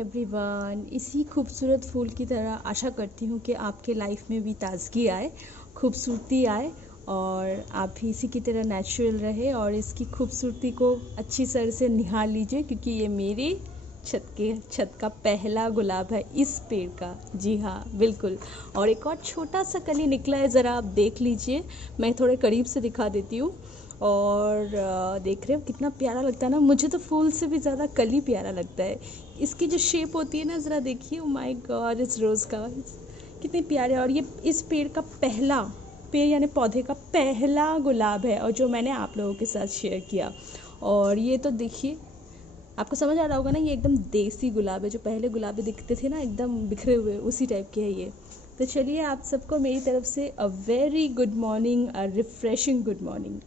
Everyone. इसी खूबसूरत फूल की तरह आशा करती हूँ कि आपके लाइफ में भी ताजगी आए, खूबसूरती आए और आप भी इसी की तरह नेचुरल रहे और इसकी खूबसूरती को अच्छी तरह से निहार लीजिए, क्योंकि ये मेरे छत का पहला गुलाब है इस पेड़ का। जी हाँ, बिल्कुल। और एक और छोटा सा कली निकला है, ज़रा आप देख लीजिए। मैं थोड़े करीब से दिखा देती हूँ। और देख रहे हो कितना प्यारा लगता है ना। मुझे तो फूल से भी ज़्यादा कली प्यारा लगता है। इसकी जो शेप होती है ना, ज़रा देखिए। ओ माय गॉड, इस रोज़ का कितने प्यारे। और ये इस पेड़ का पहला पेड़ यानी पौधे का पहला गुलाब है, और जो मैंने आप लोगों के साथ शेयर किया। और ये तो देखिए, आपको समझ आ रहा होगा ना, ये एकदम देसी गुलाब है। जो पहले गुलाबी दिखते थे ना एकदम बिखरे हुए, उसी टाइप के है ये। तो चलिए, आप सबको मेरी तरफ से a very good morning, a refreshing good morning.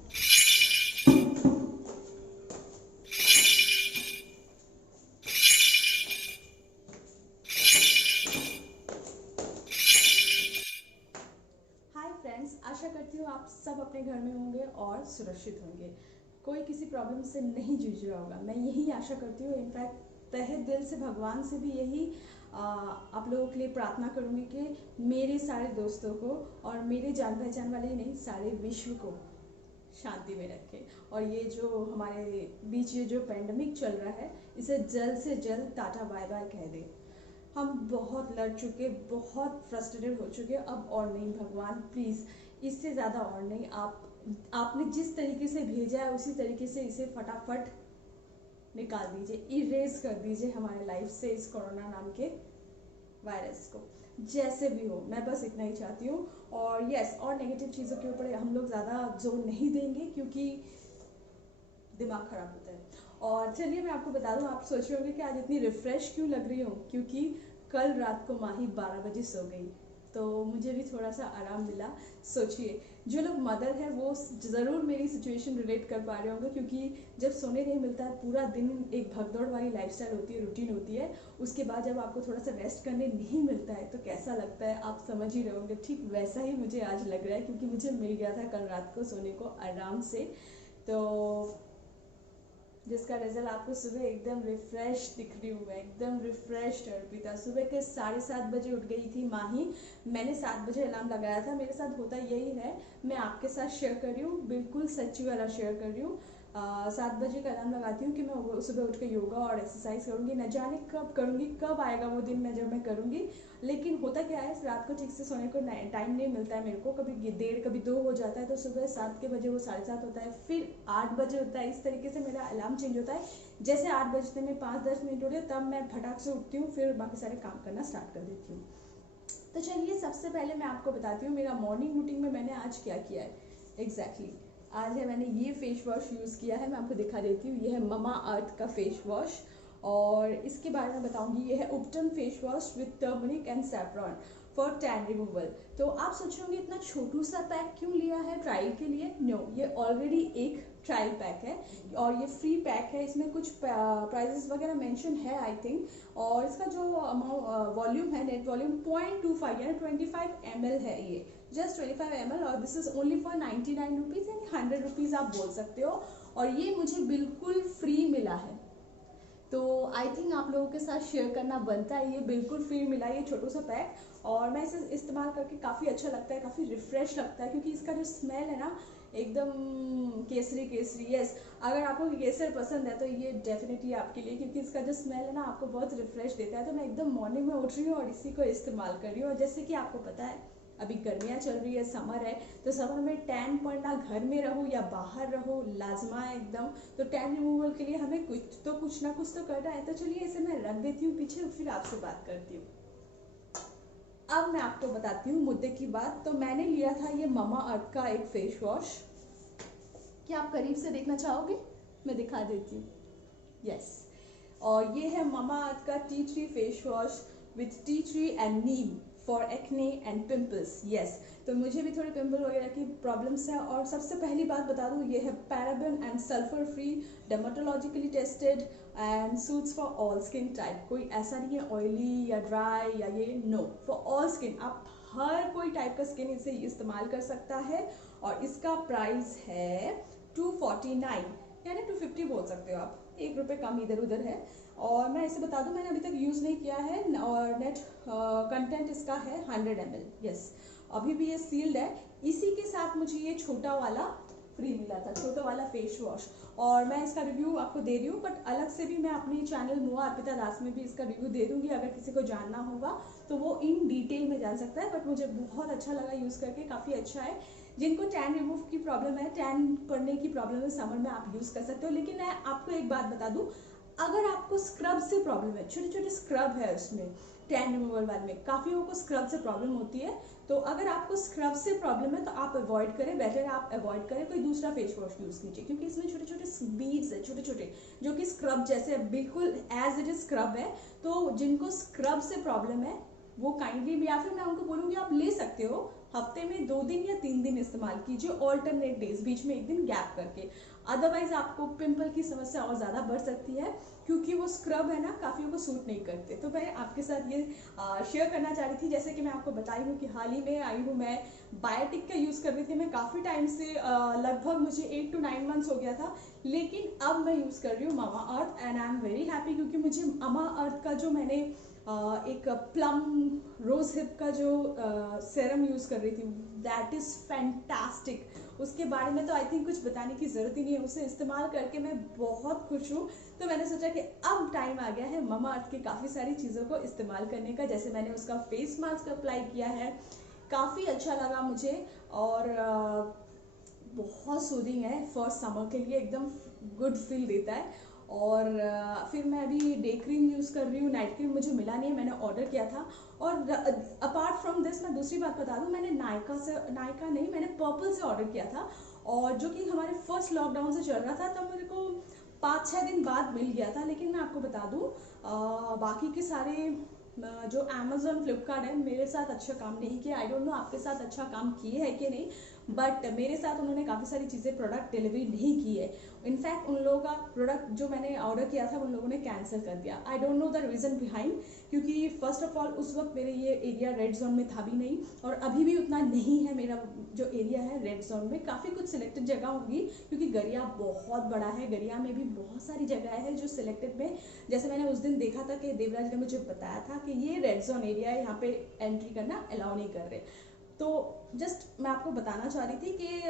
Hi friends, आशा करती हूँ आप सब अपने घर में होंगे और सुरक्षित होंगे। कोई किसी प्रॉब्लम से नहीं जूझ रहा होगा, मैं यही आशा करती हूँ। इनफैक्ट तहे दिल से भगवान से भी यही आप लोगों के लिए प्रार्थना करूँगी कि मेरे सारे दोस्तों को और मेरे जान पहचान वाले ही नहीं, सारे विश्व को शांति में रखे। और ये जो हमारे बीच ये जो पेंडेमिक चल रहा है, इसे जल्द से जल्द टाटा बाय बाय कह दे। हम बहुत लड़ चुके, बहुत फ्रस्ट्रेटेड हो चुके, अब और नहीं भगवान, प्लीज़ इससे ज़्यादा और नहीं। आपने जिस तरीके से भेजा है उसी तरीके से इसे फटाफट निकाल दीजिए, इरेज कर दीजिए हमारे लाइफ से इस कोरोना नाम के वायरस को। जैसे भी हो, मैं बस इतना ही चाहती हूँ। और यस, और नेगेटिव चीज़ों के ऊपर हम लोग ज़्यादा जोर नहीं देंगे, क्योंकि दिमाग खराब होता है। और चलिए, मैं आपको बता दूं, आप सोच रहे होंगे कि आज इतनी रिफ्रेश क्यों लग रही हूँ, क्योंकि कल रात को माही 12 बजे सो गई, तो मुझे भी थोड़ा सा आराम मिला। सोचिए, जो लोग मदर है वो ज़रूर मेरी सिचुएशन रिलेट कर पा रहे होंगे, क्योंकि जब सोने नहीं मिलता है, पूरा दिन एक भगदौड़ वाली लाइफस्टाइल होती है, रूटीन होती है, उसके बाद जब आपको थोड़ा सा रेस्ट करने नहीं मिलता है तो कैसा लगता है आप समझ ही रहे होंगे। ठीक वैसा ही मुझे आज लग रहा है, क्योंकि मुझे मिल गया था कल रात को सोने को आराम से, तो जिसका रिजल्ट आपको सुबह एकदम रिफ्रेश दिख रही हूँ मैं, एकदम रिफ्रेश अर्पिता। सुबह के 7:30 बजे उठ गई थी माही। मैंने 7 बजे अलार्म लगाया था। मेरे साथ होता यही है, मैं आपके साथ शेयर कर रही हूँ, बिल्कुल सच्ची वाला शेयर कर रही हूँ। 7 बजे का अलार्म लगाती हूँ कि मैं सुबह उठ के योगा और एक्सरसाइज करूँगी। न जाने कब करूँगी, कब आएगा वो दिन मैं जब मैं करूँगी। लेकिन होता क्या है, रात को ठीक से सोने को टाइम नहीं मिलता है मेरे को। कभी 1:30, कभी 2 हो जाता है, तो सुबह 7 के बजे वो 7:30 होता है, फिर 8 बजे होता है। इस तरीके से मेरा अलार्म चेंज होता है। जैसे 8 बजते में 5-10 मिनट हो रहे, तब मैं फटाक से उठती हूँ, फिर बाकी सारे काम करना स्टार्ट कर देती हूँ। तो चलिए, सबसे पहले मैं आपको बताती हूँ मेरा मॉर्निंग रूटीन में मैंने आज क्या किया है एग्जैक्टली। आज है, मैंने ये फेस वॉश यूज़ किया है, मैं आपको दिखा देती हूँ। ये है ममा अर्थ का फेस वॉश, और इसके बारे में बताऊंगी। ये है Ubtan face wash with turmeric and saffron for tan removal. तो आप सोच रहे होंगे इतना छोटू सा पैक क्यों लिया है ट्रायल के लिए। नो, ये ऑलरेडी एक ट्रायल पैक है और ये फ्री पैक है। इसमें कुछ प्राइजेस वगैरह मेंशन है आई थिंक। और इसका जो वॉल्यूम है, नेट वॉल्यूम 0.25 यानी 25 ml है ये, जस्ट 25 ml। और this is only for 99 rupees यानी 100 रुपीज़ आप बोल सकते हो। और ये मुझे बिल्कुल फ्री मिला है, तो आई थिंक आप लोगों के साथ शेयर करना बनता है। ये बिल्कुल फ्री मिला है, ये छोटू सा पैक। और मैं इसे इस्तेमाल करके काफ़ी अच्छा लगता है, काफ़ी रिफ्रेश लगता है, क्योंकि इसका जो स्मेल है ना, एकदम केसरी केसरी। यस, अगर आपको केसर पसंद है तो ये डेफिनेटली आपके लिए, क्योंकि इसका जो स्मेल है ना आपको बहुत रिफ्रेश देता है। तो मैं एकदम मॉर्निंग में उठ रही हूँ और इसी को इस्तेमाल कर रही हूँ। और जैसे कि आपको पता है, अभी गर्मियाँ चल रही है, समर है, तो समर में टैन पड़ना, घर में रहो या बाहर रहो, लाजमा है एकदम। तो टैन रिमूवल के लिए हमें कुछ ना कुछ तो करना है। तो चलिए, इसे मैं रख देती हूँ पीछे, फिर आपसे बात करती हूँ। अब मैं आपको बताती हूँ मुद्दे की बात। तो मैंने लिया था ये ममा अर्थ का एक फेस वॉश। क्या आप करीब से देखना चाहोगे? मैं दिखा देती हूँ। यस, और ये है ममा अर्थ का tea tree face wash with tea tree and Neem for acne and pimples. Yes, तो मुझे भी थोड़े पिंपल वगैरह की प्रॉब्लम्स है। और सबसे पहली बात बता दूं, ये है paraben and sulphur free, dermatologically tested and suits for all skin type. कोई ऐसा नहीं है ऑयली या ड्राई या ये, नो, फॉर ऑल स्किन। आप हर कोई टाइप का स्किन इसे इस्तेमाल कर सकता है। और इसका प्राइस है 249 यानी 250 बोल सकते हो आप, 1 रुपये कम इधर उधर है। और मैं इसे बता दूं, मैंने अभी तक यूज़ नहीं किया है और नेट कंटेंट इसका है 100 ml। यस, अभी भी ये सील्ड है। इसी के साथ मुझे ये छोटा वाला फ्री मिला था, छोटा वाला फेस वॉश, और मैं इसका रिव्यू आपको दे रही हूँ, बट अलग से भी मैं अपने चैनल मुआ अर्पिता दास में भी इसका रिव्यू दे दूँगी। अगर किसी को जानना होगा तो वो इन डिटेल में जान सकता है, बट मुझे बहुत अच्छा लगा यूज़ करके, काफ़ी अच्छा है। जिनको टैन रिमूव की प्रॉब्लम है, टैन करने की प्रॉब्लम है, समर में आप यूज़ कर सकते हो। लेकिन मैं आपको एक बात बता दूँ, अगर आपको स्क्रब से प्रॉब्लम है, छोटे छोटे स्क्रब है उसमें टैन रिमूवल वाले में, काफ़ी लोगों को स्क्रब से प्रॉब्लम होती है, तो अगर आपको स्क्रब से प्रॉब्लम है तो आप अवॉइड करें, बेटर आप अवॉइड करें, कोई दूसरा फेस वॉश यूज़ कीजिए, क्योंकि इसमें छोटे छोटे बीड्स है, छोटे छोटे, जो कि स्क्रब जैसे बिल्कुल एज इट इज स्क्रब है। तो जिनको स्क्रब से प्रॉब्लम है वो काइंडली भी, या फिर मैं उनको बोलूँगी आप ले सकते हो, हफ्ते में 2 दिन या 3 दिन इस्तेमाल कीजिए, ऑल्टरनेट डेज, बीच में एक दिन गैप करके। अदरवाइज आपको पिंपल की समस्या और ज़्यादा बढ़ सकती है, क्योंकि वो स्क्रब है ना, काफ़ियों को सूट नहीं करते। तो मैं आपके साथ ये शेयर करना चाह रही थी। जैसे कि मैं आपको बताई हूँ कि हाल ही में आई हूँ, मैं बायोटिक का यूज़ कर रही थी, मैं काफ़ी टाइम से, लगभग मुझे 8 to 9 months हो गया था, लेकिन अब मैं यूज़ कर रही हूँ Mamaearth, and I am very happy, क्योंकि मुझे मामा अर्थ का जो मैंने एक प्लम रोज हिप का जो सेरम यूज़ कर रही थी, दैट इज़ फैंटास्टिक। उसके बारे में तो आई थिंक कुछ बताने की ज़रूरत ही नहीं है, उसे इस्तेमाल करके मैं बहुत खुश हूँ। तो मैंने सोचा कि अब टाइम आ गया है मामा अर्थ की काफ़ी सारी चीज़ों को इस्तेमाल करने का। जैसे मैंने उसका फेस मास्क अप्लाई किया है, काफ़ी अच्छा लगा मुझे, और बहुत सूदिंग है फॉर समर के लिए, एकदम गुड फील देता है। और फिर मैं अभी डे क्रीम यूज़ कर रही हूँ, नाइट क्रीम मुझे मिला नहीं है, मैंने ऑर्डर किया था। और अपार्ट फ्रॉम दिस, मैं दूसरी बात बता दूँ, मैंने नायका नहीं, मैंने पर्पल से ऑर्डर किया था, और जो कि हमारे फर्स्ट लॉकडाउन से चल रहा था, तब मेरे को 5-6 दिन बाद मिल गया था। लेकिन मैं आपको बता दूँ, बाकी के सारे जो अमेजोन फ्लिपकार्ट है, मेरे साथ अच्छा काम नहीं किया। आई डोंट नो आपके साथ अच्छा काम किए है कि नहीं, बट मेरे साथ उन्होंने काफ़ी सारी चीज़ें, प्रोडक्ट डिलीवरी नहीं की है। इनफैक्ट उन लोगों का प्रोडक्ट जो मैंने ऑर्डर किया था, उन लोगों ने कैंसिल कर दिया। I don't know the reason behind, क्योंकि फर्स्ट ऑफ ऑल उस वक्त मेरे ये एरिया रेड जोन में था भी नहीं, और अभी भी उतना नहीं है। मेरा जो एरिया है रेड जोन में, काफ़ी कुछ सिलेक्टेड जगह होगी, क्योंकि गरिया बहुत बड़ा है, गरिया में भी बहुत सारी जगह है जो सिलेक्टेड में, जैसे मैंने उस दिन देखा था कि देवराज ने मुझे बताया था कि ये रेड जोन एरिया है, यहाँ पे एंट्री करना अलाउ नहीं कर रहे। तो जस्ट मैं आपको बताना चाह रही थी कि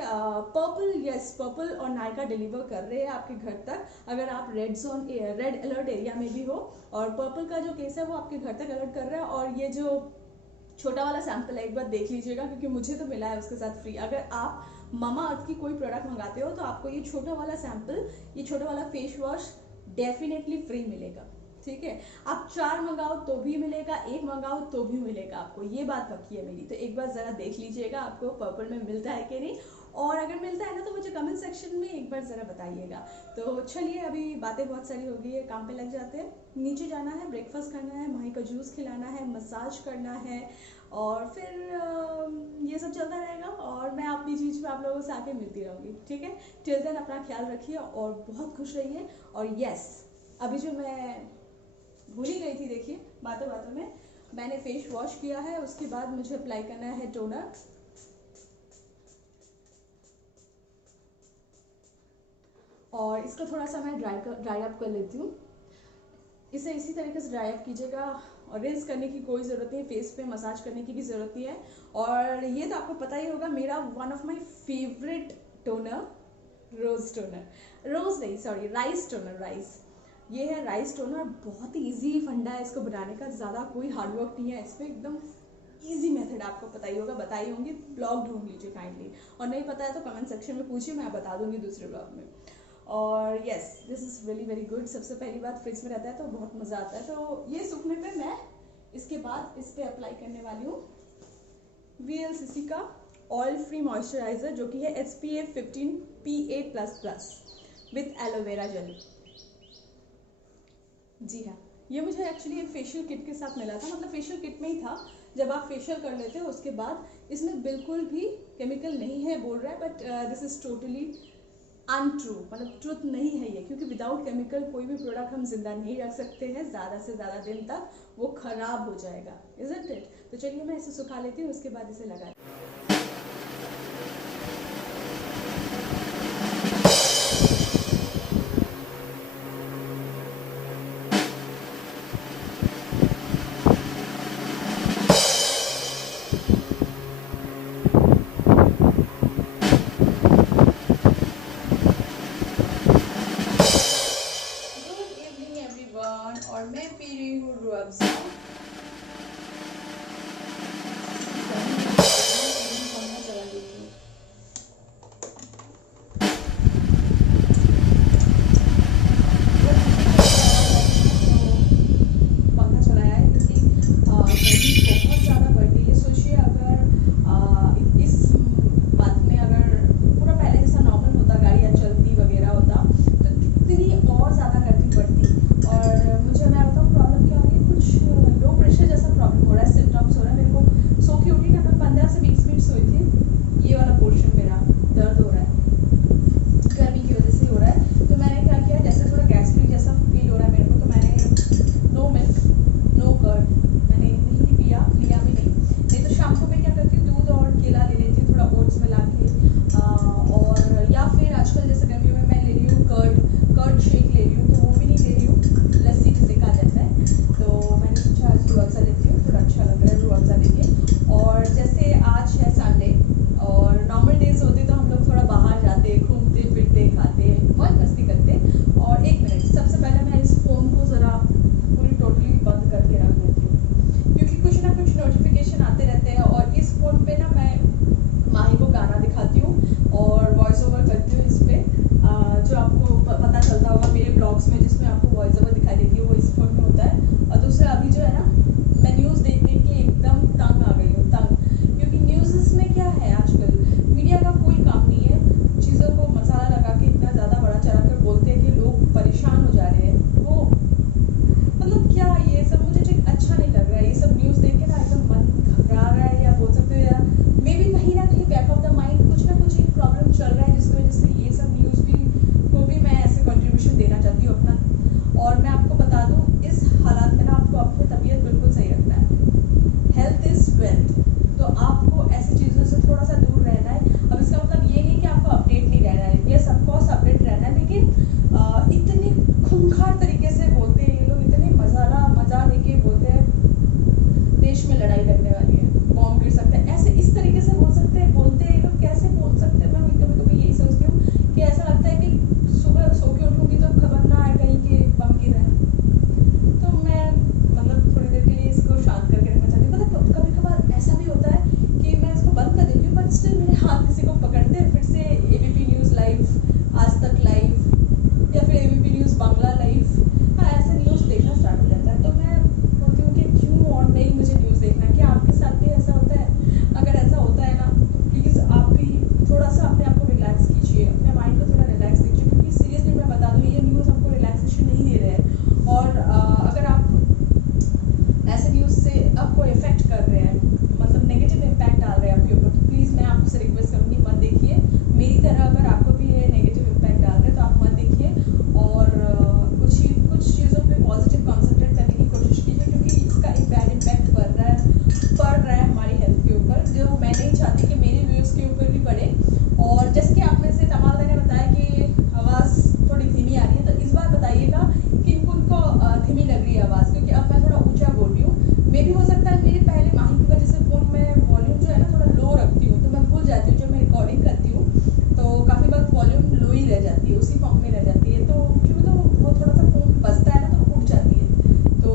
पर्पल और नायका डिलीवर कर रहे हैं आपके घर तक, अगर आप रेड अलर्ट एरिया में भी हो। और पर्पल का जो केस है वो आपके घर तक अलर्ट कर रहा है। और ये जो छोटा वाला सैंपल है, एक बार देख लीजिएगा, क्योंकि मुझे तो मिला है उसके साथ फ्री। अगर आप मामा अर्थ की कोई प्रोडक्ट मंगाते हो तो आपको ये छोटा वाला सैंपल, ये छोटा वाला फेस वॉश डेफिनेटली फ्री मिलेगा, ठीक है। आप 4 मंगाओ तो भी मिलेगा, 1 मंगाओ तो भी मिलेगा, आपको ये बात पक्की है मेरी। तो एक बार ज़रा देख लीजिएगा आपको पर्पल में मिलता है कि नहीं, और अगर मिलता है ना तो मुझे कमेंट सेक्शन में एक बार ज़रा बताइएगा। तो चलिए, अभी बातें बहुत सारी हो गई है, काम पे लग जाते हैं। नीचे जाना है, ब्रेकफास्ट करना है, माही का जूस खिलाना है, मसाज करना है, और फिर ये सब चलता रहेगा, और मैं अपनी चीज़ में आप लोगों से आके मिलती रहूँगी, ठीक है। टिल देन अपना ख्याल रखिए और बहुत खुश रहिए। और यस, अभी जो मैं भूल ही गई थी, देखिए बातों बातों में मैंने फेस वॉश किया है, उसके बाद मुझे अप्लाई करना है टोनर। और इसको थोड़ा सा मैं ड्राई अप कर लेती हूँ। इसे इसी तरीके से ड्राई अप कीजिएगा, और रिंस करने की कोई ज़रूरत नहीं है, फेस पे मसाज करने की भी ज़रूरत नहीं है। और ये तो आपको पता ही होगा, मेरा one of my favourite toner, rice toner, rice, ये है राइस टोनर। बहुत ही ईजी फंडा है इसको बनाने का, ज़्यादा कोई हार्डवर्क नहीं है इसमें, एकदम ईजी मेथड, आपको पता ही होगा, बताई होंगी, ब्लॉग ढूंढ लीजिए काइंडली, और नहीं पता है तो कमेंट सेक्शन में पूछिए, मैं बता दूंगी दूसरे ब्लॉग में। और yes, this is really very good. सबसे पहली बात, फ्रिज में रहता है तो बहुत मज़ा आता है। तो ये सूखने पे मैं इसके बाद इस पर अप्लाई करने वाली हूँ VLCC का ऑयल फ्री मॉइस्चराइज़र, जो कि है SPF 15 PA++ with aloe vera gel. जी हाँ, ये मुझे एक्चुअली एक फेशियल किट के साथ मिला था, मतलब फेशियल किट में ही था। जब आप फेशियल कर लेते हो उसके बाद, इसमें बिल्कुल भी केमिकल नहीं है बोल रहा है, but this is totally untrue, मतलब ट्रुथ नहीं है ये, क्योंकि विदाउट केमिकल कोई भी प्रोडक्ट हम जिंदा नहीं रख सकते हैं, ज़्यादा से ज़्यादा दिन तक वो खराब हो जाएगा, इज़न्ट इट। तो चलिए मैं इसे सुखा लेती हूँ, उसके बाद इसे लगा। खूंखार तरीके से बोलते हैं ये लोग, इतने मजा लेके बोलते हैं देश में लड़ाई लगने वाली है, बॉम्ब गिर सकता है, ऐसे इस तरीके से बोल सकते हैं, बोलते हैं ये लोग, कैसे बोल सकते हैं। मैं कभी कभी यही सोचती हूँ कि ऐसा लगता है कि सुबह सो के उठूंगी तो खबर ना आए कहीं के बम गिरा है। तो मैं मतलब थोड़ी देर के लिए इसको शांत करके रखना चाहती हूँ। मतलब कभी कभार ऐसा भी होता है कि मैं इसको बंद कर देती हूँ, बट स्टिल मेरे हाथ किसी को पकड़ते हैं, फिर से एबीपी न्यूज़ लाइव, आज तक लाइव, या फिर एबीपी न्यूज़ बांग्ला लाइव, हाँ ऐसे न्यूज़ देखना स्टार्ट हो जाता है। तो मैं बोलती हूँ कि क्यों और नहीं मुझे न्यूज़ देखना। क्या आपके साथ भी ऐसा होता है? अगर ऐसा होता है ना तो प्लीज़ आप भी थोड़ा सा अपने आप को रिलैक्स कीजिए, अपने माइंड को थोड़ा रिलैक्स दीजिए, क्योंकि सीरियसली मैं बता दूँ ये न्यूज़ हमको रिलैक्सेशन नहीं दे रहे हैं। और अगर आप ऐसे न्यूज़ से आपको इफेक्ट कर रहे हैं, मतलब नेगेटिव इम्पैक्ट डाल रहे हैं आपके ऊपर, तो प्लीज़ मैं आपसे रिक्वेस्ट करूँगी मत देखिए। मेरी तरह अगर आपको भी ये नेगेटिव इम्पैक्ट डाल रहे हैं तो आप मत देखिए, और कुछ चीज़ों पे पॉजिटिव कॉन्सेंट्रेट करने की कोशिश कीजिए, क्योंकि इसका एक बैड इम्पैक्ट पड़ रहा है हमारी हेल्थ के ऊपर, जो मैं नहीं चाहती कि मेरे व्यूज़ के ऊपर भी पड़े। और जैसे कि आप में से तमाम ने बताया कि आवाज़ थोड़ी धीमी आ रही है, तो इस बार बताइएगा कि उनको धीमी लग रही है आवाज़, क्योंकि अब मैं थोड़ा ऊँचा बोल रही हूँ। मे भी हो सकता है मेरे पहले माही की वजह से फ़ोन में वॉल्यूम जो है ना थोड़ा लो रखती हूँ, तो मैं भूल जाती हूँ जब मैं रिकॉर्डिंग करती हूँ तो काफ़ी बार वॉल्यूम लो ही रह जाती है, उसी फॉर्म में रह जाती है। तो क्योंकि तो वो थोड़ा सा फ़ोन बजता है ना तो उठ जाती है, तो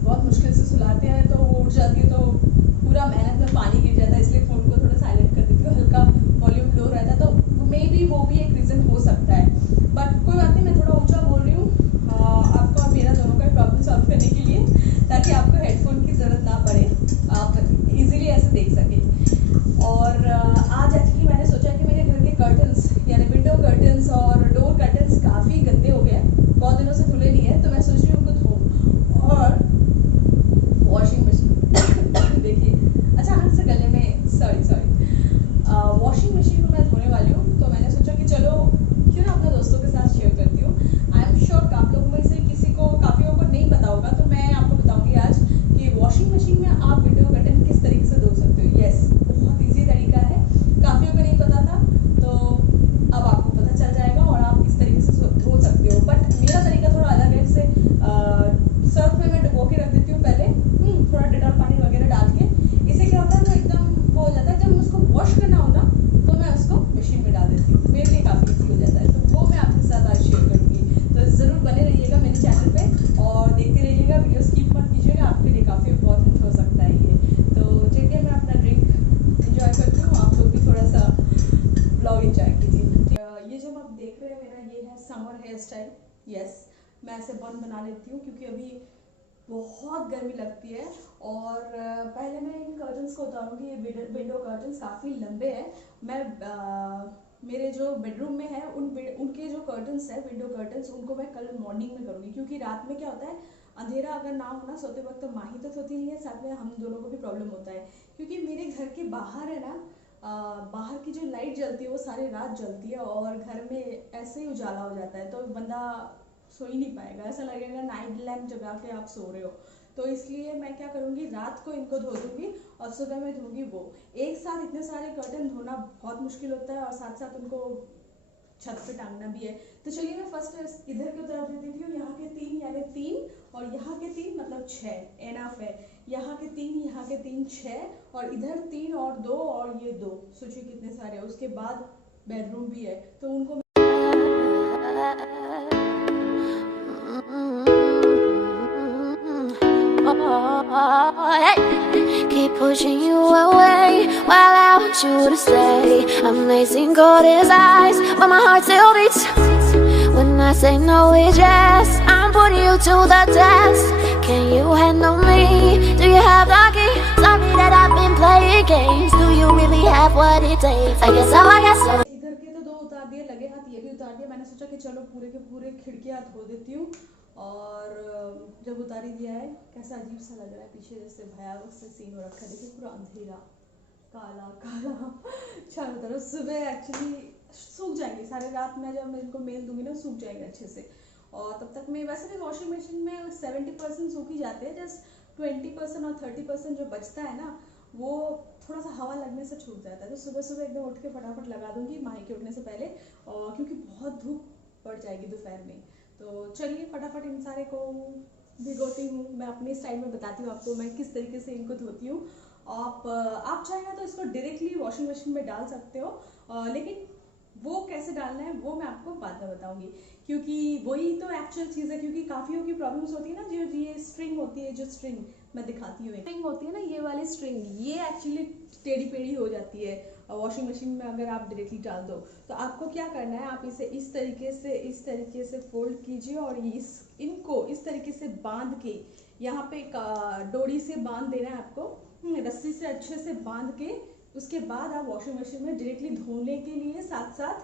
बहुत मुश्किल से सुलाते हैं तो वो उठ जाती है, तो पूरा मेहनत में पानी गिर जाता है, इसलिए फ़ोन को थोड़ा साइलेंट कर देती हूँ, हल्का वॉल्यूम लो रहता है, तो मे बी वो भी एक रीज़न हो सकता है। बट कोई बात नहीं, मैं थोड़ा ऊँचा बोल रही हूँ आपका और मेरा दोनों का प्रॉब्लम सॉल्व करने के लिए, ताकि आपको हेडफोन की ज़रूरत ना पड़े, आप इजीली ऐसे देख सकें। और आज एक्चुअली मैंने सोचा कि मेरे घर के कर्टन्स यानी विंडो कर्टन्स और डोर कर्टन्स काफ़ी गंदे हो गए, बहुत दिनों से धुले नहीं है, तो मैं सोच रही हूँ उनको धो। और वॉशिंग मशीन देखिए, अचानक से गले में सॉरी वॉशिंग मशीन को मैं धोने वाली हूँ, तो मैंने सोचा कि चलो क्यों ना अपने दोस्तों के साथ शेयर करती हूँ। आई एम श्योर कि आप लोगों में से किसी को काफ़ियों को नहीं पता होगा, तो मैं आपको बताऊँगी आज कि वॉशिंग मशीन में आप विंडो कर्टन किस तरीके से धो सकते हो। यस, बहुत ईजी तरीका है, काफ़ियों को नहीं पता था, तो अब आपको पता चल जाएगा और आप इस तरीके से धो सकते हो। बट मेरा तरीका थोड़ा अलग है, जैसे सर्फ में मैं डुबो के रख देती हूँ पहले, थोड़ा डेटॉल पानी वगैरह डाल के। इससे क्या होता है वो एकदम वो हो जाता है, जब उसको वॉश करना हो ना तो मैं उसको मशीन में डाल देती हूँ, मेरे लिए काफ़ी ईजी हो जाता है। तो वो मैं आपके साथ आज शेयर करूँगी, तो ज़रूर बने रहिएगा मेरे चैनल पे और देखते रहिएगा, वीडियो स्किप मत कीजिएगा, आपके लिए काफ़ी इंपॉर्टेंट हो सकता है ये। तो चलिए मैं अपना ड्रिंक एंजॉय करती हूँ, आप लोग भी थोड़ा सा ब्लॉग एंजॉय कीजिए। ये जो आप देख रहे हैं मेरा ये है समर हेयर स्टाइल। यस, मैं ऐसे बन बना लेती हूँ क्योंकि अभी बहुत गर्मी लगती है। और पहले मैं इन कर्टन्स को उतारूंगी, ये विंडो कर्टन्स काफ़ी लंबे हैं। मैं मेरे जो बेडरूम में है उनके जो कर्टन्स है विंडो कर्टन्स, उनको मैं कल मॉर्निंग में करूँगी, क्योंकि रात में क्या होता है अंधेरा अगर ना हो ना सोते वक्त, तो माही तो सोती नहीं है, साथ में हम दोनों को भी प्रॉब्लम होता है, क्योंकि मेरे घर के बाहर है ना बाहर की जो लाइट जलती है वो सारी रात जलती है, और घर में ऐसे ही उजाला हो जाता है, तो बंदा सो ही नहीं पाएगा, ऐसा लगेगा नाइट लैम्प जगा के आप सो रहे हो। तो इसलिए मैं क्या करूँगी, रात को इनको धो दूँगी और सुबह में धोऊंगी वो। एक साथ इतने सारे कर्टन धोना बहुत मुश्किल होता है, और साथ साथ उनको छत पे टांगना भी है। तो चलिए मैं फर्स्ट इधर की उतार देती हूँ, यहाँ के 3 यानी 3 और यहाँ के 3 मतलब 6 एनफ है। यहाँ के 3, यहाँ के 3 6, और इधर 3 और 2 और ये 2, सोचिए कितने सारे। उसके बाद बेडरूम भी है, तो उनको keep pushing you away while I want you to stay. Amazing gold his eyes, but my heart still beats. When I say no, it's yes. I'm putting you to the test. Can you handle me? Do you have the key? Sorry that I've been playing games. Do you really have what it takes? I guess so, I guess so. इधर के तो 2 उतार दिए, लगे हाथ ये भी उतार दिया। मैंने सोचा कि चलो पूरे के पूरे खिड़कियाँ धो देती हूँ। और जब उतार ही दिया है, कैसा अजीब सा लग रहा है, पीछे जैसे भयावह से सीन हो रखा है, देखिए पूरा अंधेरा काला काला चारों तरफ। सुबह एक्चुअली सूख जाएंगे सारे, रात में जब मैं इनको मेल दूंगी ना सूख जाएंगे अच्छे से। और तब तक मैं वैसे भी वॉशिंग मशीन में 70% सूख ही जाते हैं, जस्ट 20% और 30% जो बचता है ना वो थोड़ा सा हवा लगने से छूट जाता है। तो सुबह सुबह एकदम उठ के फटाफट लगा दूंगी माही के उठने से पहले, और क्योंकि बहुत धूप पड़ जाएगी दोपहर में, तो चलिए फटाफट इन सारे को भिगोती हूँ। मैं अपने स्टाइल में बताती हूँ आपको मैं किस तरीके से इनको धोती हूँ। आप चाहे ना तो इसको डायरेक्टली वॉशिंग मशीन में डाल सकते हो, लेकिन वो कैसे डालना है वो मैं आपको बाद में बताऊंगी, क्योंकि वही तो एक्चुअल चीज़ है। क्योंकि काफ़ियों की प्रॉब्लम्स होती है ना, जो ये स्ट्रिंग होती है, जो स्ट्रिंग मैं दिखाती हूँ, स्ट्रिंग होती है ना, ये वाली स्ट्रिंग, ये एक्चुअली टेढ़ी पेढ़ी हो जाती है वॉशिंग मशीन में अगर आप डायरेक्टली डाल दो। तो आपको क्या करना है, आप इसे इस तरीके से फोल्ड कीजिए और इनको इस तरीके से बांध के यहाँ पे डोरी से बांध देना है आपको, रस्सी से अच्छे से बांध के उसके बाद आप वॉशिंग मशीन में डायरेक्टली धोने के लिए साथ साथ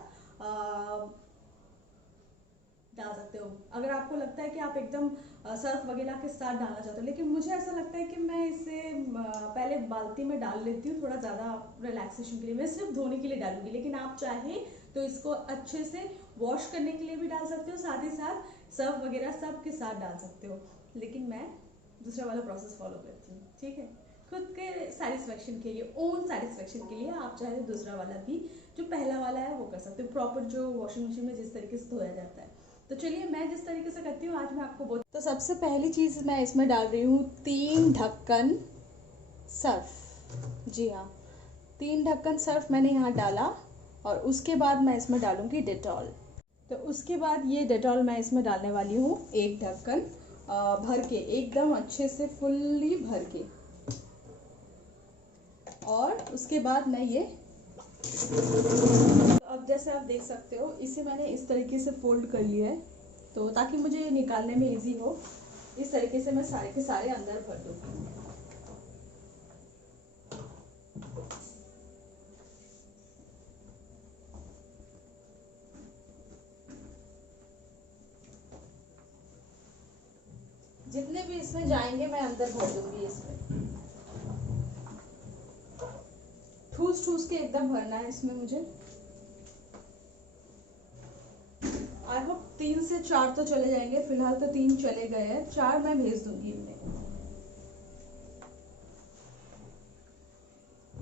डाल सकते हो। अगर आपको लगता है कि आप एकदम सर्फ वगैरह के साथ डालना चाहते हो, लेकिन मुझे ऐसा लगता है कि मैं इसे पहले बाल्टी में डाल लेती हूँ थोड़ा ज़्यादा रिलैक्सेशन के लिए। मैं सिर्फ धोने के लिए डालूंगी, लेकिन आप चाहे तो इसको अच्छे से वॉश करने के लिए भी डाल सकते हो, साथ ही साथ सर्फ वगैरह सब के साथ डाल सकते हो। लेकिन मैं दूसरा वाला प्रोसेस फॉलो करती हूँ, ठीक है, खुद के सेटिस्फेक्शन के लिए, ओन सेटिस्फेक्शन के लिए। आप चाहे तो दूसरा वाला भी, जो पहला वाला है वो कर सकते हो, प्रॉपर जो वॉशिंग मशीन में जिस तरीके से धोया जाता है। तो चलिए मैं जिस तरीके से करती हूँ आज मैं आपको तो सबसे पहली चीज़ मैं इसमें डाल रही हूँ 3 ढक्कन सर्फ। जी हाँ, 3 ढक्कन सर्फ मैंने यहाँ डाला, और उसके बाद मैं इसमें डालूंगी डेटॉल। तो उसके बाद ये डेटॉल मैं इसमें डालने वाली हूँ 1 ढक्कन भर के, एकदम अच्छे से फुल्ली भर के। और उसके बाद मैं ये, अब जैसे आप देख सकते हो इसे मैंने इस तरीके से फोल्ड कर लिया है, तो ताकि मुझे निकालने में इजी हो, इस तरीके से मैं सारे के सारे अंदर भर दूँगी। जितने भी इसमें जाएंगे मैं अंदर भर दूंगी। इसमें ठूस ठूस के एकदम भरना है इसमें मुझे। आई होप 3 से 4 तो चले जाएंगे, फिलहाल तो 3 चले गए हैं, 4 मैं भेज दूंगी इनमें।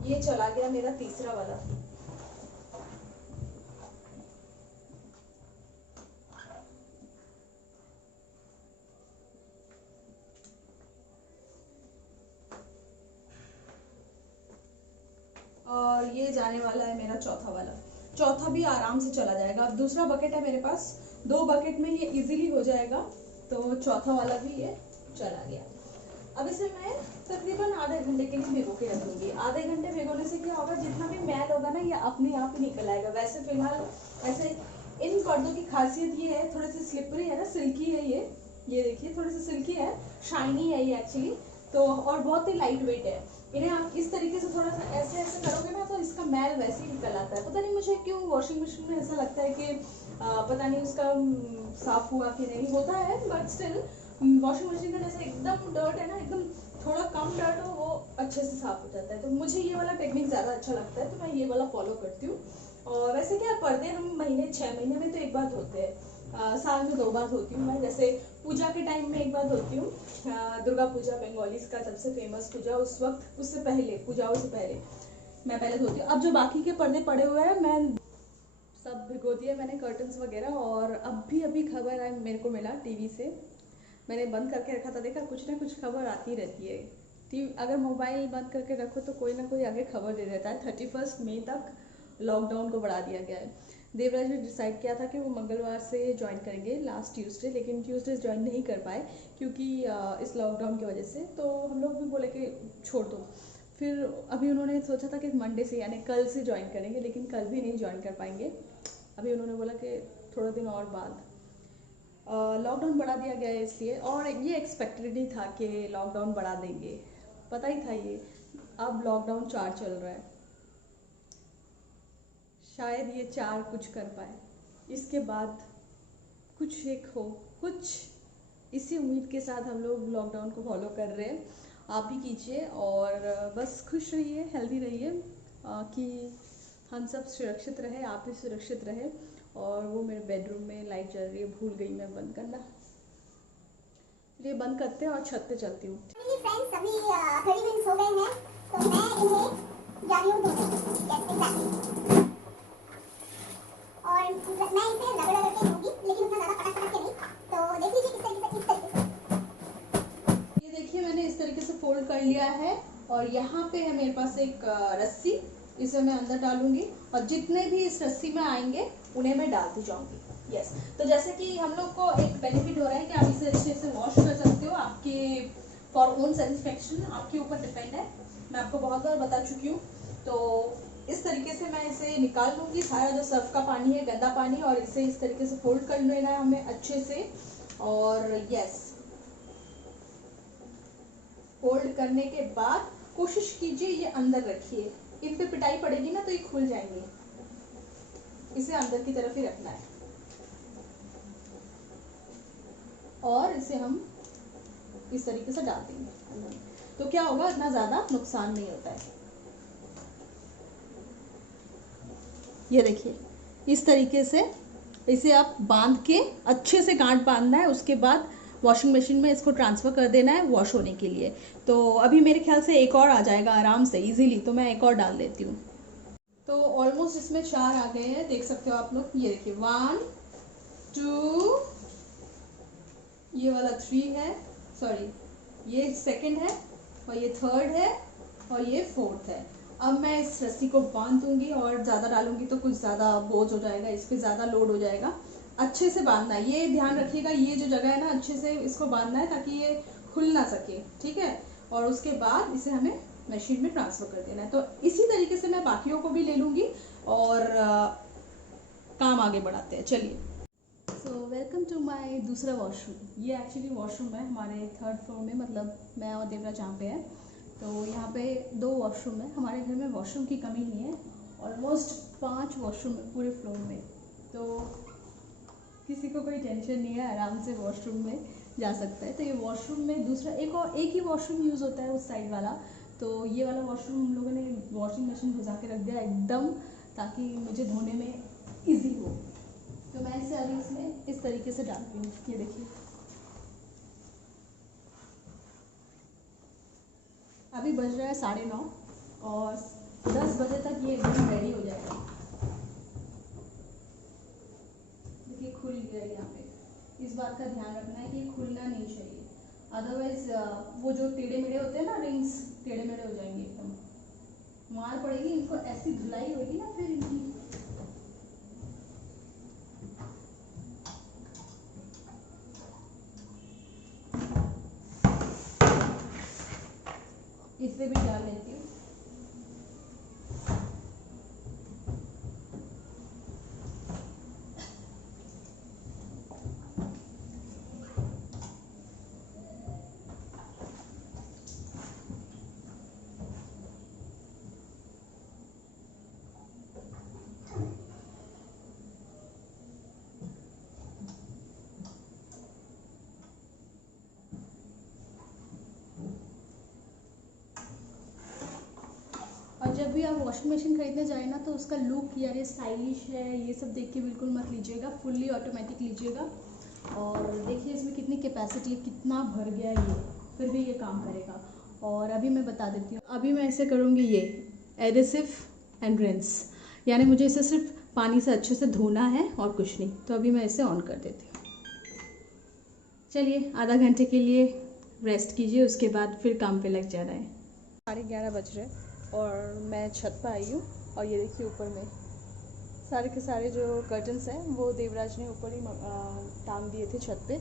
ये चला गया मेरा तीसरा वाला। और ये जाने वाला है मेरा चौथा वाला, चौथा भी आराम से चला जाएगा। अब दूसरा बकेट है मेरे पास, 2 बकेट में ये इजीली हो जाएगा, तो चौथा वाला भी ये चला गया। अब इसे मैं तकरीबन आधे घंटे के लिए भिगो के रखूंगी। आधे घंटे भिगोने से क्या होगा, जितना भी मैल होगा ना ये अपने आप ही निकल आएगा। वैसे फिलहाल ऐसे इन पर्दों की खासियत ये है, थोड़े से स्लिपरी है ना, सिल्की है ये देखिए थोड़ी सी सिल्की है, शाइनी है ये एक्चुअली, तो और बहुत ही लाइट वेट है। इन्हें आप इस तरीके से थोड़ा सा ऐसे ऐसे करोगे ना तो इसका मैल वैसे ही निकल आता है। पता नहीं मुझे क्यों वॉशिंग मशीन में ऐसा लगता है कि पता नहीं उसका साफ हुआ कि नहीं, होता है बट स्टिल वॉशिंग मशीन का जैसे एकदम डर्ट है ना, एकदम थोड़ा कम डर्ट हो वो अच्छे से साफ हो जाता है। तो मुझे ये वाला टेक्निक ज़्यादा अच्छा लगता है, तो मैं ये वाला फॉलो करती हूँ। और वैसे क्या पर्दे हम 6 महीने में तो एक बार धोते हैं, साल में 2 बार धोती हूँ मैं। जैसे पूजा के टाइम में एक बार धोती हूँ, दुर्गा पूजा बंगालीज का सबसे फेमस पूजा, उस वक्त उससे पहले पूजाओं से पहले मैं पहले धोती हूँ। अब जो बाकी के पर्दे पड़े हुए हैं मैं सब भिगो दिए मैंने, कर्टन्स वगैरह। और अभी खबर है मेरे को मिला टीवी से, मैंने बंद करके रखा था, देखा कुछ ना कुछ खबर आती रहती है टीवी। अगर मोबाइल बंद करके रखो तो कोई ना कोई आगे खबर दे देता है। 31 मई तक लॉकडाउन को बढ़ा दिया गया है। देवराज ने डिसाइड किया था कि वो मंगलवार से ज्वाइन करेंगे लास्ट ट्यूसडे, लेकिन ट्यूसडे ज्वाइन नहीं कर पाए क्योंकि इस लॉकडाउन की वजह से। तो हम लोग भी बोले कि छोड़ दो। फिर अभी उन्होंने सोचा था कि मंडे से यानी कल से ज्वाइन करेंगे, लेकिन कल भी नहीं ज्वाइन कर पाएंगे। अभी उन्होंने बोला कि थोड़ा दिन और बाद लॉकडाउन बढ़ा दिया गया है इसलिए। और ये एक्सपेक्टेड ही था कि लॉकडाउन बढ़ा देंगे, पता ही था ये। अब लॉकडाउन 4 चल रहा है, शायद ये 4 कुछ कर पाए, इसके बाद कुछ एक हो कुछ। इसी उम्मीद के साथ हम लोग लॉकडाउन को फॉलो कर रहे हैं। आप भी कीजिए और बस खुश रहिए, हेल्दी रहिए, कि हम सब सुरक्षित रहे, आप भी सुरक्षित रहे। और वो मेरे बेडरूम में लाइट जल रही है, भूल गई मैं बंद करना। ये बंद करते हैं और छत पे चलती हूँ। फ्रेंड्स अभी 30 मिनट्स हो गए हैं, तो मैं इन्हें जा रही हूँ धोने। और मैं इसे रगड़ रगड़ के धोऊंगी, लेकिन उतना ज़्यादा पटक के नहीं। तो लिया है और यहाँ पे है मेरे पास एक रस्सी, इसे मैं अंदर डालूंगी और जितने भी इस रस्सी में आएंगे उन्हें मैं डालती जाऊंगी। यस, तो जैसे कि हम लोग को एक बेनिफिट हो रहा है कि आप इसे अच्छे से वॉश कर सकते हो, आपके फॉर ओन सेटिस्फेक्शन, आपके ऊपर डिपेंड है। मैं आपको बहुत बार बता चुकी हूँ। तो इस तरीके से मैं इसे निकाल लूँगी सारा जो सर्फ का पानी है, गंदा पानी, और इसे इस तरीके से फोल्ड कर लेना है हमें अच्छे से। और यस, फोल्ड करने के बाद कोशिश कीजिए ये अंदर रखिए, इन पे पिटाई पड़ेगी ना तो ये खुल जाएंगे, इसे अंदर की तरफ ही रखना है और इसे हम इस तरीके से डाल देंगे। तो क्या होगा, इतना ज्यादा नुकसान नहीं होता है। ये देखिए इस तरीके से इसे आप बांध के अच्छे से गांठ बांधना है, उसके बाद वॉशिंग मशीन में इसको ट्रांसफ़र कर देना है वॉश होने के लिए। तो अभी मेरे ख्याल से एक और आ जाएगा आराम से इजीली, तो मैं एक और डाल देती हूँ। तो ऑलमोस्ट इसमें 4 आ गए हैं, देख सकते हो आप लोग। ये देखिए 1 2, ये वाला 3 है, सॉरी ये सेकंड है और ये थर्ड है और ये फोर्थ है। अब मैं इस रस्सी को बांध दूंगी और ज़्यादा डालूंगी तो कुछ ज़्यादा बोझ हो जाएगा, इस पर ज़्यादा लोड हो जाएगा। अच्छे से बांधना है, ये ध्यान रखिएगा, ये जो जगह है ना अच्छे से इसको बांधना है ताकि ये खुल ना सके, ठीक है। और उसके बाद इसे हमें मशीन में ट्रांसफ़र कर देना है। तो इसी तरीके से मैं बाकियों को भी ले लूँगी और काम आगे बढ़ाते हैं। चलिए, सो वेलकम टू माय दूसरा वॉशरूम। ये एक्चुअली वॉशरूम है हमारे 3rd फ्लोर में, मतलब मैं और देवराज जहाँ पे है। तो यहाँ पे 2 वॉशरूम है। हमारे घर में वॉशरूम की कमी नहीं है, ऑलमोस्ट 5 वॉशरूम है पूरे फ्लोर में। तो किसी को कोई टेंशन नहीं है, आराम से वॉशरूम में जा सकता है। तो ये वॉशरूम में दूसरा एक ही वॉशरूम यूज़ होता है उस साइड वाला। तो ये वाला वॉशरूम हम लोगों ने वॉशिंग मशीन घुसा के रख दिया एकदम, ताकि मुझे धोने में ईजी हो। तो मैं इसे अभी इसमें इस तरीके से डालती हूँ। ये देखिए अभी बज रहा है 9:30 और 10 बजे तक ये एकदम रेडी हो जाएगा। देखिए खुल गया है यहाँ पे। इस बात का ध्यान रखना है कि ये खुलना नहीं चाहिए, अदरवाइज वो जो टेढ़े मेढ़े होते हैं ना रिंग्स, टेढ़े मेढ़े हो जाएंगे एकदम, मार पड़ेगी इनको, ऐसी धुलाई होगी ना फिर इनकी। इसे भी डाल लेती हूँ। और जब भी आप वॉशिंग मशीन खरीदने जाए ना तो उसका लुक, यार ये स्टाइलिश है, ये सब देख के बिल्कुल मत लीजिएगा, फुल्ली ऑटोमेटिक लीजिएगा। और देखिए इसमें कितनी कैपेसिटी है, कितना भर गया है ये, फिर भी ये काम करेगा। और अभी मैं बता देती हूँ, अभी मैं ऐसे करूँगी ये एडेसिव एंड रिंस, यानी मुझे इसे सिर्फ पानी से अच्छे से धोना है और कुछ नहीं। तो अभी मैं इसे ऑन कर देती हूँ। चलिए आधा घंटे के लिए रेस्ट कीजिए, उसके बाद फिर काम पे लग जाना है। 11:30 बज रहे और मैं छत पर आई हूँ और ये देखिए ऊपर में सारे के सारे जो कर्टन्स हैं वो देवराज ने ऊपर ही टांग दिए थे छत पे।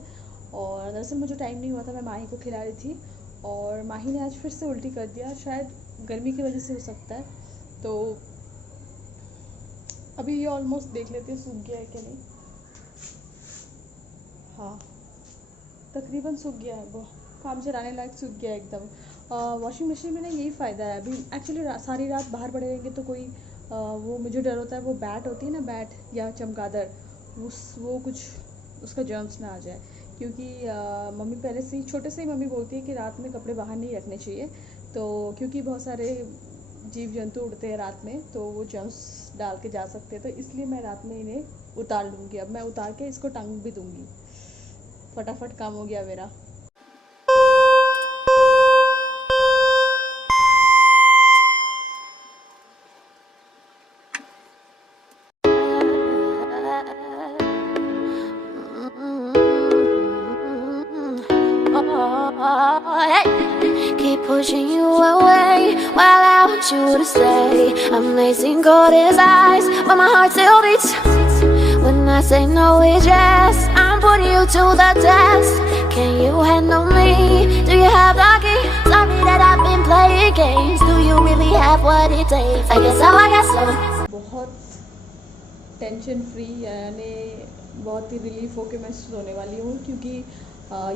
और दरअसल मुझे टाइम नहीं हुआ था, मैं माही को खिला रही थी और माही ने आज फिर से उल्टी कर दिया, शायद गर्मी की वजह से हो सकता है। तो अभी ये ऑलमोस्ट देख लेते हैं सूख गया है कि नहीं। हाँ तकरीबन सूख गया है, वो काम चलाने लायक सूख गया है एकदम। वॉशिंग मशीन में ना यही फ़ायदा है, अभी एक्चुअली सारी रात बाहर पड़े रहेंगे तो कोई वो मुझे डर होता है, वो बैट होती है ना, बैट या चमगादड़, वो कुछ उसका जर्म्स ना आ जाए। क्योंकि मम्मी पहले से ही, छोटे से ही मम्मी बोलती है कि रात में कपड़े बाहर नहीं रखने चाहिए, तो क्योंकि बहुत सारे जीव जंतु उड़ते हैं रात में तो वो जर्म्स डाल के जा सकते हैं। तो इसलिए मैं रात में इन्हें उतार लूँगी। अब मैं उतार के इसको टांग भी दूँगी, फटाफट काम हो गया मेरा। keep pushing you away while I want you to stay. I'm lacing cold as ice, but my heart still beats. When I say no, it's yes. I'm putting you to the test. Can you handle me? Do you have the key? Sorry that I've been playing games. Do you really have what it takes? I guess so, I guess so. बहुत tension free यानी बहुत ही relief होके मैं सोने वाली हूँ, क्योंकि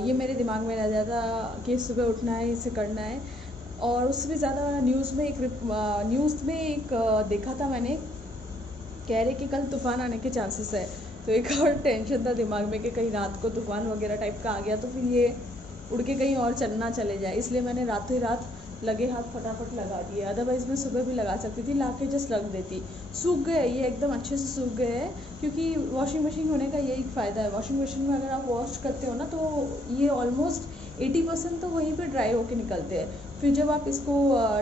ये मेरे दिमाग में रह जाता कि सुबह उठना है, इसे करना है। और उससे भी ज़्यादा न्यूज़ में एक देखा था मैंने, कह रहे कि कल तूफ़ान आने के चांसेस है। तो एक और टेंशन था दिमाग में कि कहीं रात को तूफ़ान वगैरह टाइप का आ गया तो फिर ये उड़ के कहीं और चलना चले जाए, इसलिए मैंने रातों ही रात लगे हाथ फटाफट लगा दिए। अदरवाइज़ मैं सुबह भी लगा सकती थी, ला के जस्ट रख देती। सूख गए ये एकदम अच्छे से सूख गए हैं, क्योंकि वॉशिंग मशीन होने का यही फ़ायदा है। वॉशिंग मशीन में अगर आप वॉश करते हो ना तो ये ऑलमोस्ट 80% तो वहीं पे ड्राई होके निकलते हैं। फिर जब आप इसको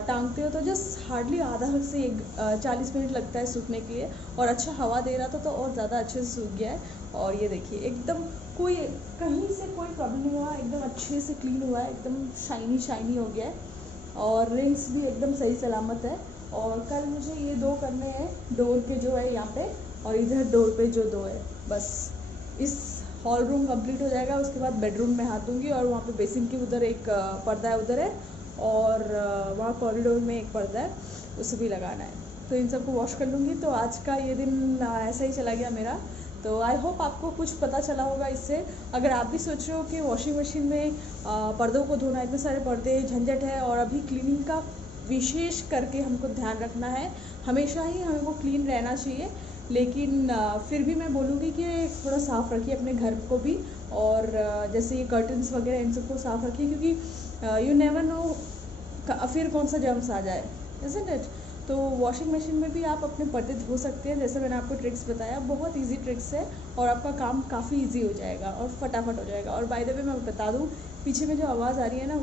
टांगते हो तो जस्ट हार्डली आधा से 40 मिनट लगता है सूखने के लिए, और अच्छा हवा दे रहा था तो और ज़्यादा अच्छे से सूख गया है। और ये देखिए एकदम कहीं से कोई प्रॉब्लम नहीं हुआ, एकदम अच्छे से क्लीन हुआ है, एकदम शाइनी हो गया है। और रिंग्स भी एकदम सही सलामत है। और कल मुझे ये 2 करने हैं, डोर के जो है यहाँ पे और इधर डोर पे जो 2 है, बस इस हॉल रूम कंप्लीट हो जाएगा। उसके बाद बेडरूम में हाथ दूँगी और वहाँ पे बेसिन के उधर एक पर्दा है उधर है, और वहाँ कॉरिडोर में एक पर्दा है, उसे भी लगाना है। तो इन सबको वॉश कर लूँगी। तो आज का ये दिन ऐसा ही चला गया मेरा। तो आई होप आपको कुछ पता चला होगा इससे। अगर आप भी सोच रहे हो कि वॉशिंग मशीन में पर्दों को धोना, इतने सारे पर्दे, झंझट है, और अभी क्लीनिंग का विशेष करके हमको ध्यान रखना है, हमेशा ही हमको क्लीन रहना चाहिए। लेकिन फिर भी मैं बोलूँगी कि थोड़ा साफ़ रखिए अपने घर को भी, और जैसे ये कर्टन्स वगैरह इन सबको साफ़ रखिए, क्योंकि यू नेवर नो फिर कौन सा जर्म्स आ जाए, इज़न्ट इट। तो वॉशिंग मशीन में भी आप अपने पर्दे धो सकते हैं, जैसे मैंने आपको ट्रिक्स बताया, बहुत इजी ट्रिक्स है, और आपका काम काफ़ी इजी हो जाएगा और फटाफट हो जाएगा। और बाय द वे मैं बता दूँ, पीछे में जो आवाज़ आ रही है ना,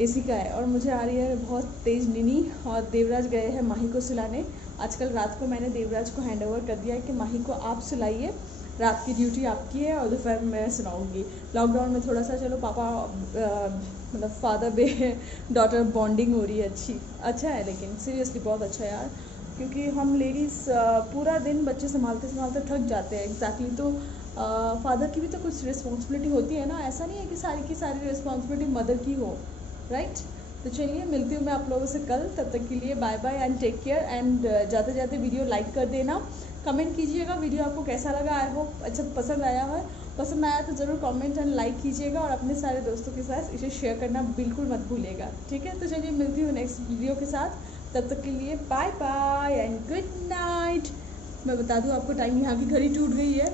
एसी का है, और मुझे आ रही है बहुत तेज़ नीनी। और देवराज गए हैं माही को सुलाने। आजकल रात को मैंने देवराज को हैंड ओवर कर दिया है कि माही को आप सुलाइए, रात की ड्यूटी आपकी है और दोपहर में मैं सुनाऊँगी। लॉकडाउन में थोड़ा सा चलो पापा मतलब फादर डॉटर बॉन्डिंग हो रही है, अच्छा है, लेकिन सीरियसली बहुत अच्छा है यार, क्योंकि हम लेडीज़ पूरा दिन बच्चे संभालते थक जाते हैं। एग्जैक्टली। तो फादर की भी तो कुछ रिस्पॉन्सिबिलिटी होती है ना, ऐसा नहीं है कि सारी की सारी रिस्पॉन्सिबिलिटी मदर की हो, राइट। तो चलिए मिलती हूँ मैं आप लोगों से कल, तब तक के लिए bye bye and take care. And जाते जाते वीडियो लाइक कर देना, कमेंट कीजिएगा वीडियो आपको कैसा लगा। आई होप अच्छा पसंद आया तो ज़रूर कमेंट एंड लाइक कीजिएगा, और अपने सारे दोस्तों के साथ इसे शेयर करना बिल्कुल मत भूलिएगा, ठीक है। तो चलिए मिलती हूँ नेक्स्ट वीडियो के साथ, तब तक के लिए bye bye and good night. मैं बता दूँ आपको टाइम, यहाँ की घड़ी टूट गई है,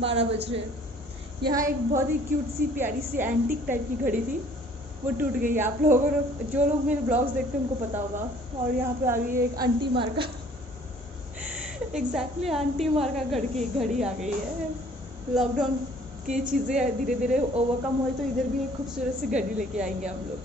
12 बज रहे। यहाँ एक बहुत ही क्यूट सी प्यारी सी एंटिक टाइप की घड़ी थी, वो टूट गई है। आप लोगों ने, जो लोग मेरे ब्लॉग्स देखते हैं उनको पता होगा। और यहाँ पे आ गई है एक आंटी मार्का एग्जैक्टली आंटी मार्का घड़ी आ गई है। लॉकडाउन की चीज़ें धीरे धीरे ओवरकम हुई तो इधर भी एक खूबसूरत सी घड़ी लेके आएंगे हम लोग।